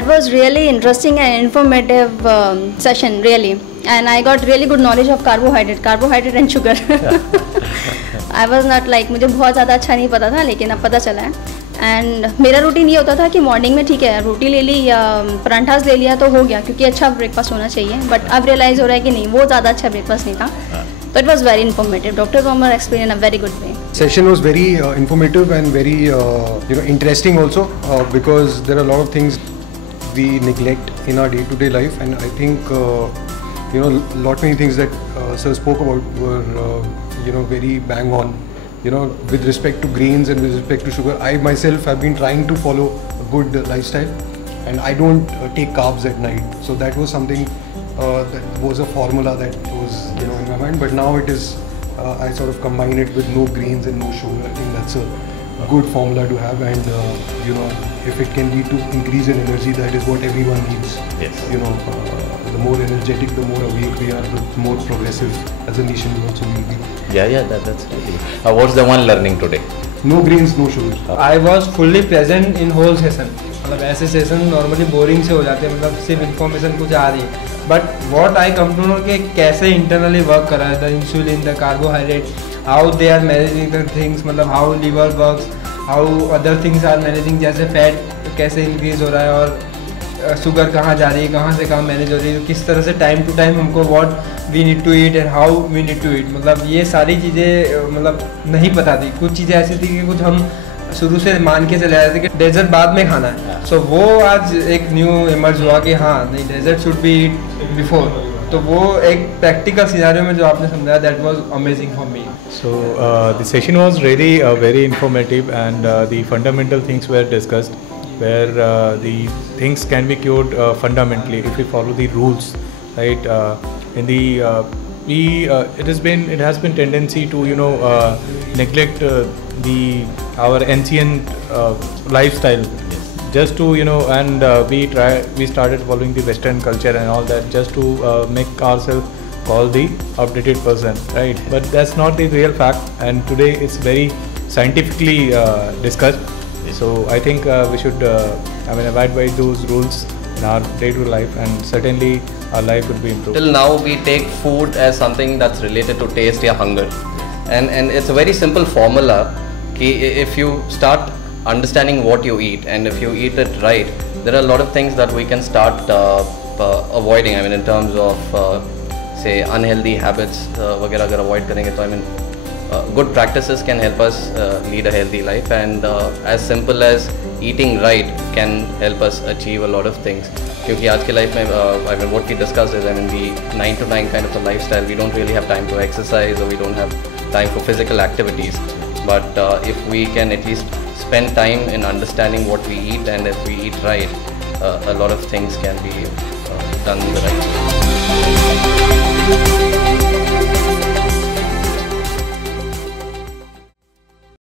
That was really interesting and informative session, really. And I got really good knowledge of carbohydrate and sugar. I was not like, मुझे बहुत ज़्यादा अच्छा नहीं पता था, लेकिन अब पता चला है. एंड मेरा रूटीन ये होता था कि मॉर्निंग में ठीक है रोटी ले ली या परांठास ले लिया तो हो गया, क्योंकि अच्छा ब्रेकफास्ट होना चाहिए. बट अब रियलाइज़ हो रहा है कि नहीं, वो ज़्यादा अच्छा ब्रेकफास्ट नहीं था. So it was very informative. Dr. Tomar explained in a very good way. Session was very informative and very interesting also, because there are a lot of things we neglect in our day-to-day life, and I think lot many things that sir spoke about were very bang on. With respect to grains and with respect to sugar, I myself have been trying to follow a good lifestyle, and I don't take carbs at night. So that was something that was a formula that was in my mind. But now it is I sort of combine it with no grains and no sugar. I think that's a good formula to have, and if it can lead to increase in energy, that is what everyone needs. Yes. The more energetic, the more awake we are, the more progressive as a nation we also will be. Yeah, that's really. What's the one learning today? No grains, no sugar. I was fully present in whole session. मतलब ऐसे session normally boring से हो जाते हैं, मतलब सिर्फ information कुछ आ रही है. But what I come to know कि कैसे इंटरनली वर्क कर रहा है the insulin, the carbohydrate, how they are managing the things, मतलब how liver works, how other things are managing, जैसे फैट कैसे इंक्रीज हो रहा है और शुगर कहाँ जा रही है, कहाँ से कहाँ मैनेज हो रही है, किस तरह से टाइम टू टाइम हमको what we need to eat and how we need to eat. मतलब ये सारी चीज़ें मतलब नहीं पता थी. कुछ चीज़ें ऐसी थी कि कुछ हम शुरू से मान के चले आए थे कि डेजर्ट बाद में खाना है. सो वो आज एक न्यू इमर्ज हुआ कि हाँ नहीं, dessert should be eat before. तो वो एक प्रैक्टिकल सिनेरियो में जो आपने समझाया, that was amazing for me. So the session was really very informative, and the fundamental things were discussed, where the things can be cured fundamentally if we follow the rules, right? In the it has been tendency to neglect our ancient lifestyle, just to and we started following the Western culture and all that, just to make ourselves called the updated person, right? But that's not the real fact, and today it's very scientifically discussed. So I think we should abide by those rules in our day-to-day life, and certainly our life would be improved. Till now we take food as something that's related to taste or hunger, and it's a very simple formula. If you start understanding what you eat, and if you eat it right, there are a lot of things that we can start avoiding. I mean, in terms of say unhealthy habits वगैरह अगर avoid करेंगे तो good practices can help us lead a healthy life, and as simple as eating right can help us achieve a lot of things. क्योंकि आज के life में I mean what we discussed is, I mean, the 9 to 9 kind of a lifestyle, we don't really have time to exercise, or we don't have time for physical activities. But if we can at least spend time in understanding what we eat, and if we eat right, a lot of things can be done the right way.